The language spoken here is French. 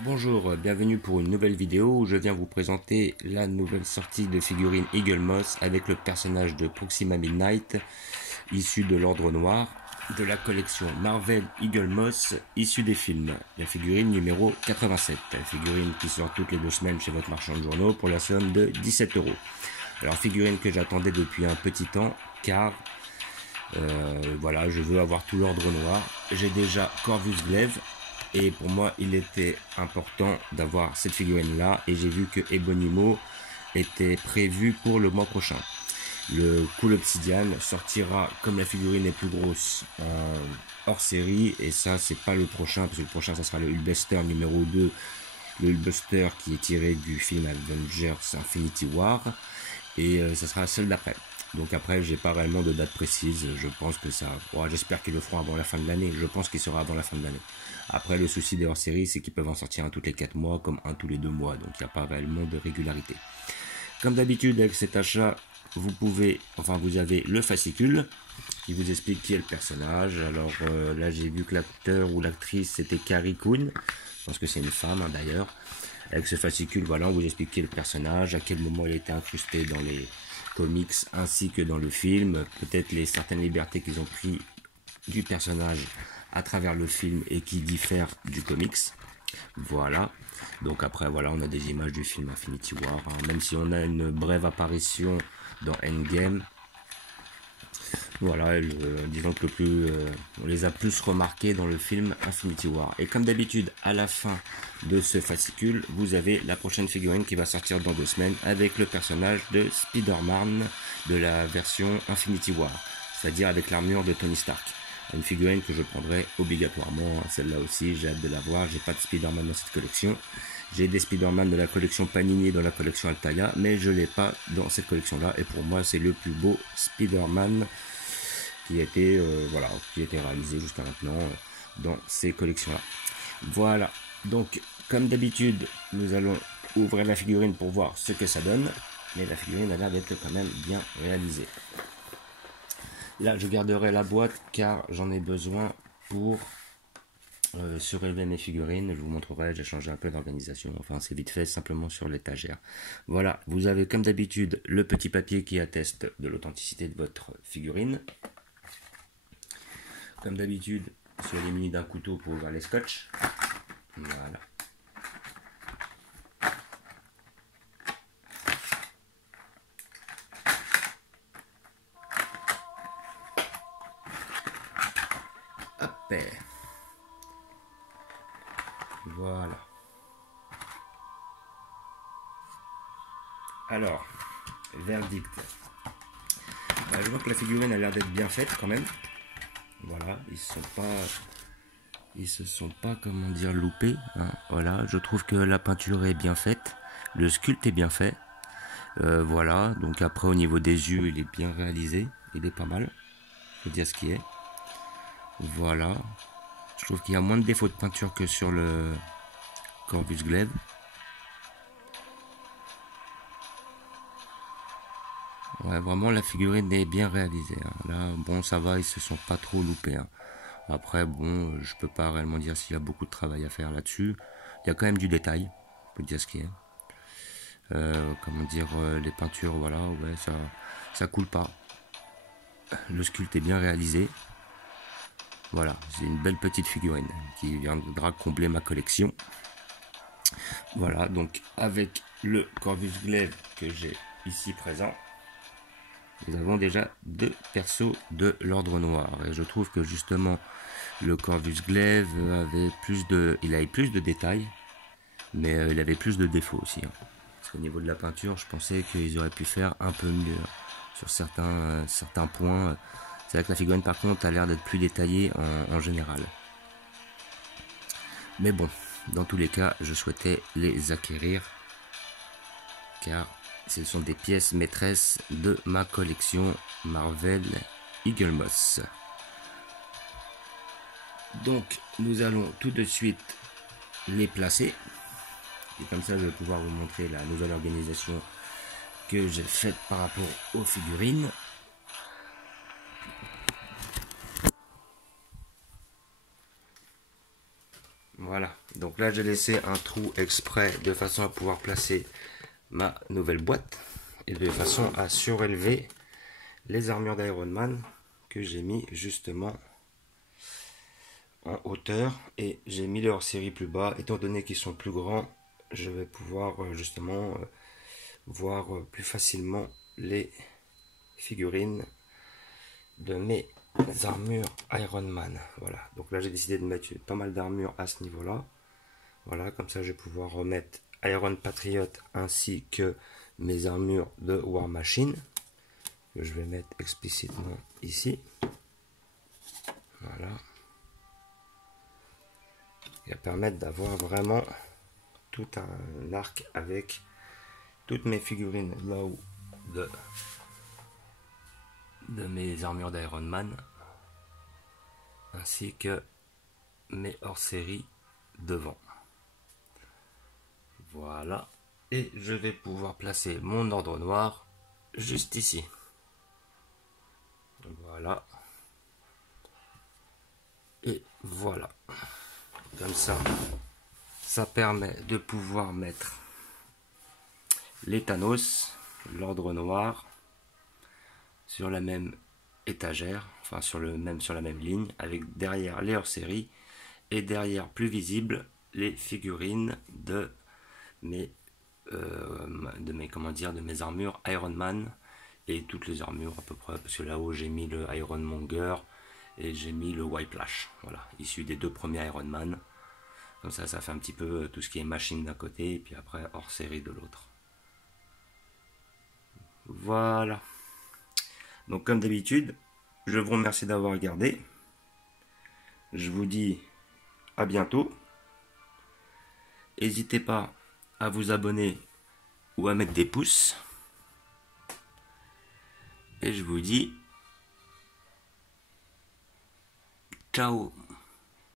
Bonjour, bienvenue pour une nouvelle vidéo où je viens vous présenter la nouvelle sortie de figurine Eagle Moss avec le personnage de Proxima Midnight issu de l'Ordre Noir de la collection Marvel Eagle Moss issue des films. La figurine numéro 87, la figurine qui sort toutes les 2 semaines chez votre marchand de journaux pour la somme de 17 €. Alors figurine que j'attendais depuis un petit temps car voilà, je veux avoir tout l'Ordre Noir. J'ai déjà Corvus Glaive. Et pour moi, il était important d'avoir cette figurine-là. Et j'ai vu que Ebonimo était prévu pour le mois prochain. Le Cool Obsidian sortira, comme la figurine est plus grosse, hors série. Et ça, c'est pas le prochain, parce que le prochain, ça sera le Hulkbuster numéro 2. Le Hulkbuster qui est tiré du film Avengers Infinity War. Et ça sera celle d'après. Donc après, j'ai pas réellement de date précise. Je pense que ça... Oh, j'espère qu'ils le feront avant la fin de l'année. Je pense qu'il sera avant la fin de l'année. Après, le souci des hors-séries, c'est qu'ils peuvent en sortir un tous les 4 mois, comme un tous les 2 mois. Donc il n'y a pas réellement de régularité. Comme d'habitude, avec cet achat, vous avez le fascicule qui vous explique qui est le personnage. Alors là, j'ai vu que l'acteur ou l'actrice, c'était Carrie Coon. Je pense que c'est une femme, d'ailleurs. Avec ce fascicule, voilà, on vous explique qui est le personnage, à quel moment il a été incrusté dans les comics ainsi que dans le film, peut-être certaines libertés qu'ils ont pris du personnage à travers le film et qui diffèrent du comics. Voilà. Donc après, voilà, on a des images du film Infinity War, hein. Même si on a une brève apparition dans Endgame. Voilà, disons que on les a plus remarqués dans le film Infinity War. Et comme d'habitude, à la fin de ce fascicule, vous avez la prochaine figurine qui va sortir dans 2 semaines avec le personnage de Spider-Man de la version Infinity War, c'est-à-dire avec l'armure de Tony Stark. Une figurine que je prendrai obligatoirement, celle-là aussi, j'ai hâte de la voir. J'ai pas de Spider-Man dans cette collection. J'ai des Spider-Man de la collection Panini, dans la collection Altaïa, mais je l'ai pas dans cette collection-là. Et pour moi, c'est le plus beau Spider-Man qui a été réalisé jusqu'à maintenant dans ces collections-là. Voilà. Donc, comme d'habitude, nous allons ouvrir la figurine pour voir ce que ça donne. Mais la figurine a l'air d'être quand même bien réalisée. Là, je garderai la boîte car j'en ai besoin pour surélever mes figurines. Je vous montrerai, j'ai changé un peu d'organisation. Enfin, c'est vite fait, simplement sur l'étagère. Voilà, vous avez comme d'habitude le petit papier qui atteste de l'authenticité de votre figurine. Comme d'habitude, soyez muni d'un couteau pour ouvrir les scotch. Voilà. Hop. Voilà. Alors, verdict. Je vois que la figurine a l'air d'être bien faite quand même. Voilà, ils se sont pas, comment dire, loupés, hein. Voilà, je trouve que la peinture est bien faite, le sculpte est bien fait. Voilà, donc après au niveau des yeux, il est bien réalisé, il est pas mal. Faut dire ce qui est. Voilà, je trouve qu'il y a moins de défauts de peinture que sur le Corvus Glaive. Ouais, vraiment la figurine est bien réalisée, hein. Là, bon, ça va, ils se sont pas trop loupés, hein. Après, bon, je peux pas réellement dire s'il y a beaucoup de travail à faire là-dessus. Il y a quand même du détail, faut dire ce qui est. Comment dire, les peintures, voilà, ouais, ça coule pas. Le sculpte est bien réalisé. Voilà, c'est une belle petite figurine qui viendra combler ma collection. Voilà, donc avec le Corvus Glaive que j'ai ici présent, nous avons déjà 2 persos de l'Ordre Noir. Et je trouve que justement, le Corvus Glaive avait plus de détails, mais il avait plus de défauts aussi, hein. Parce qu'au niveau de la peinture, je pensais qu'ils auraient pu faire un peu mieux sur certains points. C'est vrai que la figurine, par contre, a l'air d'être plus détaillée en général. Mais bon, dans tous les cas, je souhaitais les acquérir, car ce sont des pièces maîtresses de ma collection Marvel Eagle Moss. Donc, nous allons tout de suite les placer. Et comme ça, je vais pouvoir vous montrer la nouvelle organisation que j'ai faite par rapport aux figurines. Voilà, donc là j'ai laissé un trou exprès de façon à pouvoir placer ma nouvelle boîte et de façon à surélever les armures d'Iron Man que j'ai mis justement en hauteur, et j'ai mis les hors-série plus bas. Étant donné qu'ils sont plus grands, je vais pouvoir justement voir plus facilement les figurines de mes armures Iron Man. Voilà, donc là j'ai décidé de mettre pas mal d'armures à ce niveau là. Voilà, comme ça je vais pouvoir remettre Iron Patriot ainsi que mes armures de War Machine, que je vais mettre explicitement ici. Voilà, et à permettre d'avoir vraiment tout un arc avec toutes mes figurines là-haut de mes armures d'Iron Man, ainsi que mes hors-série devant. Voilà, et je vais pouvoir placer mon ordre noir juste ici. Voilà, et voilà, comme ça, ça permet de pouvoir mettre les Thanos, l'ordre noir, sur la même étagère, enfin sur la même ligne, avec derrière les hors-série et derrière plus visible les figurines de mes de mes armures Iron Man et toutes les armures à peu près, parce que là-haut j'ai mis le Iron Monger et j'ai mis le Whiplash, voilà, issu des deux premiers Iron Man. Comme ça fait un petit peu tout ce qui est machine d'un côté et puis après hors série de l'autre. Voilà. Donc comme d'habitude, je vous remercie d'avoir regardé. Je vous dis à bientôt. N'hésitez pas à vous abonner ou à mettre des pouces. Et je vous dis ciao.